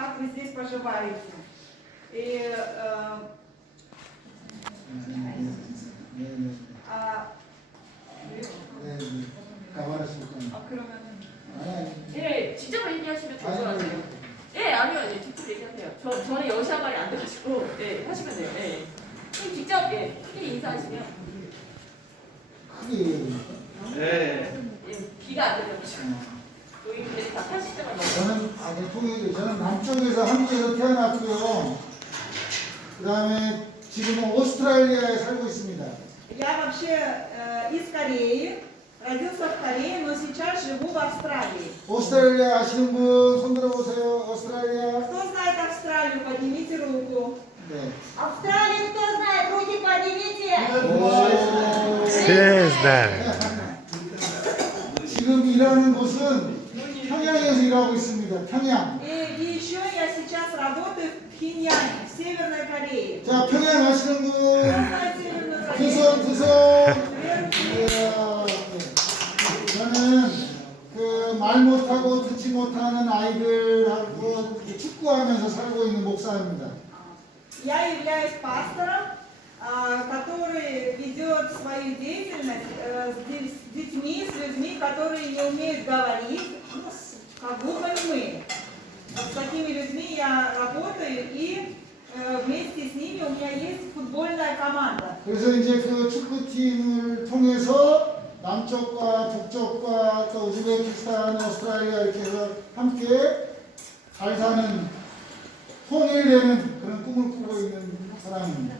как вы здесь поживаете. И, э, а, 아, 그러면은 예, 직접 얘기하시면 될 것 같아요. 예, 아니요, 아니요, 직접 얘기하세요. 저, 저는 여시아 말이 안 돼가지고, 예, 하시면 돼요. 예. 그럼 직접, 예, 크게 인사하시면, 예, 귀가 안 들려가지고. 저는 남쪽에서 한국에서 태어났고요. 그다음에 지금은 오스트레일리아에 살고 있습니다. я вообще э, из Кореи, родился в Корее, но сейчас живу в Австралии. 오스트레일리아 아시는 분 손들어 보세요. 오스트레일리아. Кто знает Австралию, поднимите руку. 네. Австралию кто знает, руки поднимите. 오. 세상. 저는 그 말 못하고 듣지 못하는 아이들하고 이렇게 축구하면서 살고 있는 목사입니다. Я являюсь пастором, а, который ведет свою деятельность э, с де- с детьми, с людьми, которые не умеют говорить, ну, с- как глухонемые. Вот С такими людьми я работаю, и э, вместе с ними у меня есть футбольная команда. 그래서 이제 그 축구팀을 통해서 남쪽과 북쪽과 또 우즈베키스탄, 오스트라리아 이렇게 해서 함께 잘 사는 통일되는 그런 꿈을 꾸고 있는 사람입니다.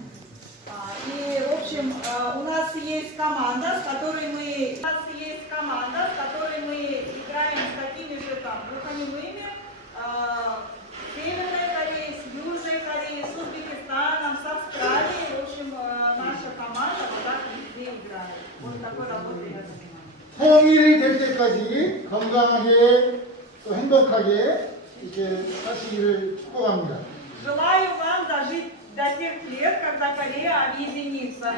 А, И, в общем, э, у нас есть команда, с которой мы, у нас есть команда, с которой мы играем с такими же там глухонемыми, э, с Северной Кореей, с Южной Кореей, с Узбекистаном, с Австралией. 통일될 때까지 건강하게 또 행복하게 이렇게 사시기를 축복합니다. Желаю вам дожить до тех лет, когда Корея объединится.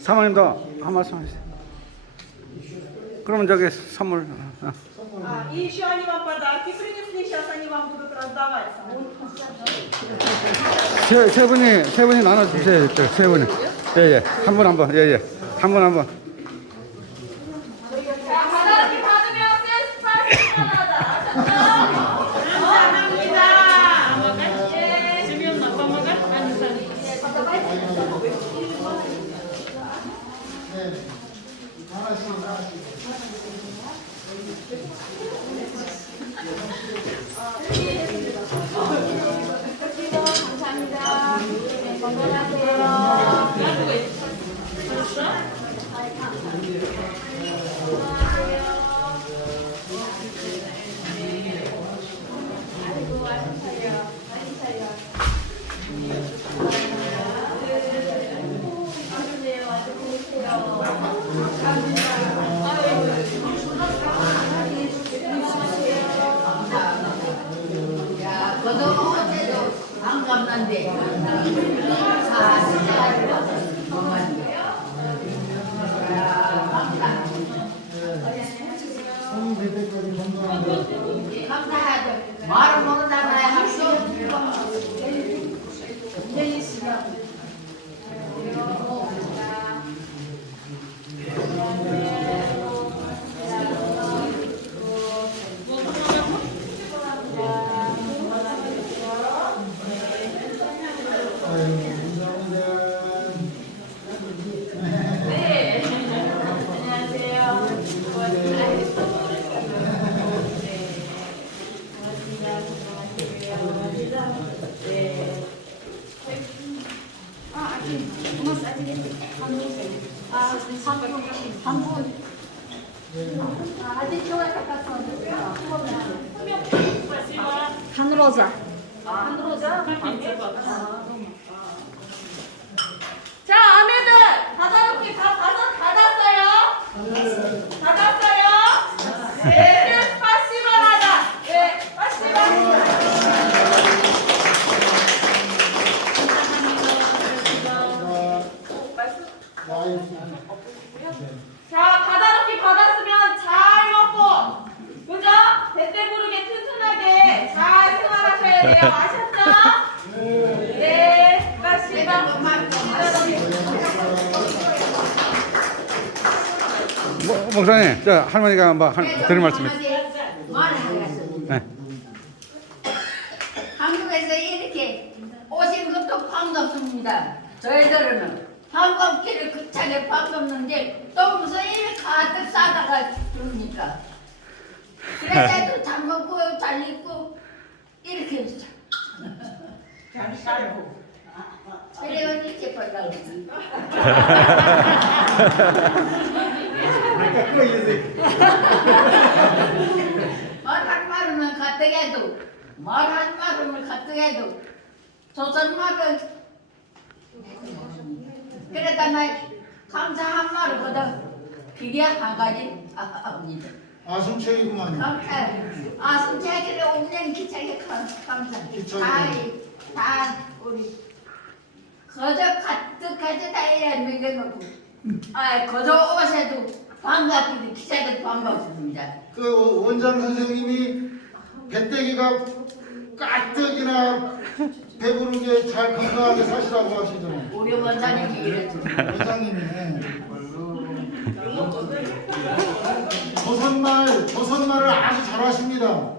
사모님도 한 말씀 하세요. 그러면 저기 선물. 어. А, и еще они вам подарки принесли, сейчас 세, 세 분이 세 분이 나눠 주세요. 세 분이. 예 예. 한 분 한 분. 예 예. 한 분 한 분. 한로자. 자, 아메들 받아놓기 다 받았어요? 받았어요? 네, 스파시바 나다. 네, 스파시바. 네, 아셨죠? 네, 빠시바. 뭐, 목사님, 저 할머니가 뭐 한, 드릴 말씀이. 말하겠습니다. 네. 한국에서 이렇게 오신 것도 반갑습니다. 저희들은 반갑기를 그차게 반갑는데 또 무슨 이렇게 가득 싸다가 그럽니까? 그래도 잘 먹고 잘 입고 이렇게 해주자. 잘 살고. 그래요 이렇게 벌라고. 말한 말은 가뜩해도 말한 말은 가뜩해도 조선 말은 그러다 나 감사한 말을 거다 그게 한 가지 아, 합니다. 아순책이구만요. 감사 아 순자기를 없는 기차에 감- 감사 기차에. 다, 다 우리 거저 가득 가져 다해야 먹여놓고 아 거저 옷에도 반갑기도 기차도 반갑습니다. 그 원장 선생님이 배때기가 가뜩이나 배부르게 잘 건강하게 사시라고 하시더라고요. 우리 원장님이 이랬습니다. 원장님이. 예. 조선말, 조선말을 아주 잘하십니다.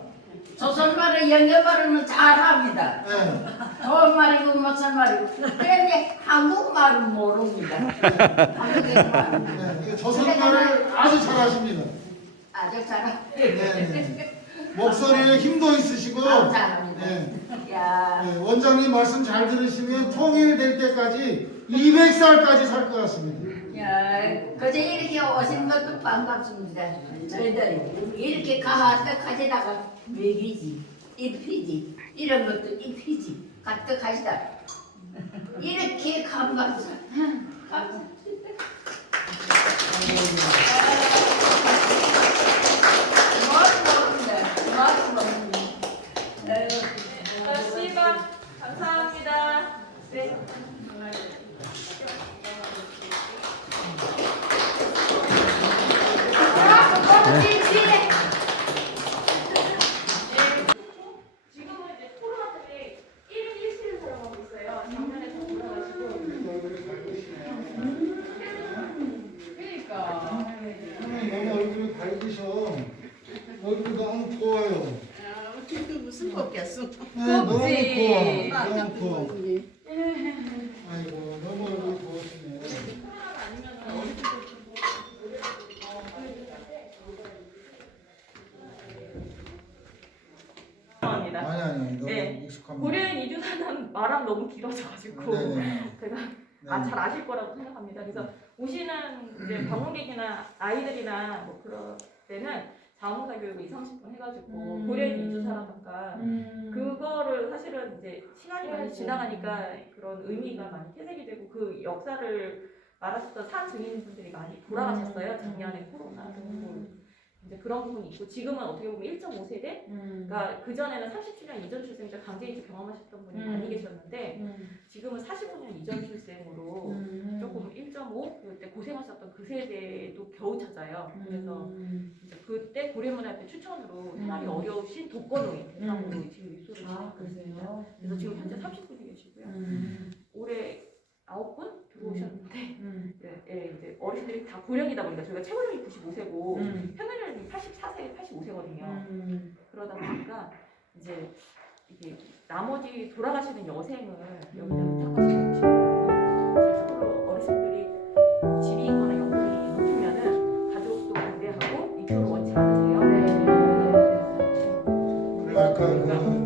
조선말을 영어말은 잘합니다. 예. 좋은 말이고 무슨 말이고. 그런데 한국말은 모릅니다. 말은 네, 조선말을 아주 잘하십니다. 아주 잘합니다. 네, 네. 목소리에 힘도 있으시고, 감사합니다. 네. 야, 네, 원장님 말씀 잘 들으시면 통일될 때까지 200살까지 살 것 같습니다. 야, 그저 이렇게 오신 것도 반갑습니다. 저희들이 이렇게 가득 가지다가 먹이지, 입히지, 이런 것도 입히지, 가득 가지다. 이렇게. 에휴. 빠시바. 감사합니다. 네. 지금은 이제 코로나 때문에 1인 1실을 사용하고 있어요. 작년에 다 돌아가시고. 그러니까. 선생님 너무 얼굴이 밝으셔. 얼굴이 너무 부어요. 무슨 거겠어? 네, 너무. 부럽지. 너무 부어. 아이고, 너무 때도 합니다. 아니, 아니, 너무 네. 익숙합니다. 고려인 이주사는 말하면 너무 길어져가지고 네네. 제가 네. 아, 잘 아실 거라고 생각합니다. 그래서 오시는 이제 방문객이나 아이들이나 뭐 그럴 때는 자원봉사 교육을 2, 30분 해가지고 고려인 이주사라든가 그거를 사실은 이제 시간이 많이 지나가니까 그런 의미가 많이 퇴색이 되고 그 역사를 말하셨던 산 증인분들이 많이 돌아가셨어요. 작년에 코로나. 로 이제 그런 부분이 있고 지금은 어떻게 보면 1.5세대? 그러니까 그 전에는 30주년 이전 출생자 강제 이주 경험하셨던 분이 많이 계셨는데 지금은 45년 이전 출생으로 조금 1.5 그때 고생하셨던 그 세대도 겨우 찾아요. 그래서 이제 그때 고려문화재 추천으로 생활이 어려우신 독거노인 대상으로 지금 입소를 아. 그러세요? 그래서 지금 현재 30분이 계시고요. 올해 9분 들어오셨는데 예, 예, 어르신들이 다 고령이다 보니까 저희가 최고령이 95세고 음. 평균은 84세, 85세거든요. 음. 그러다 보니까 이제 이게 나머지 돌아가시는 여생을 여기다 부탁하시는 거예요. 실제로 어르신들이 집이 있거나 연봉이 높으면은 가족도 반대하고 입교를 원치 않으세요. 그러니까 네. 그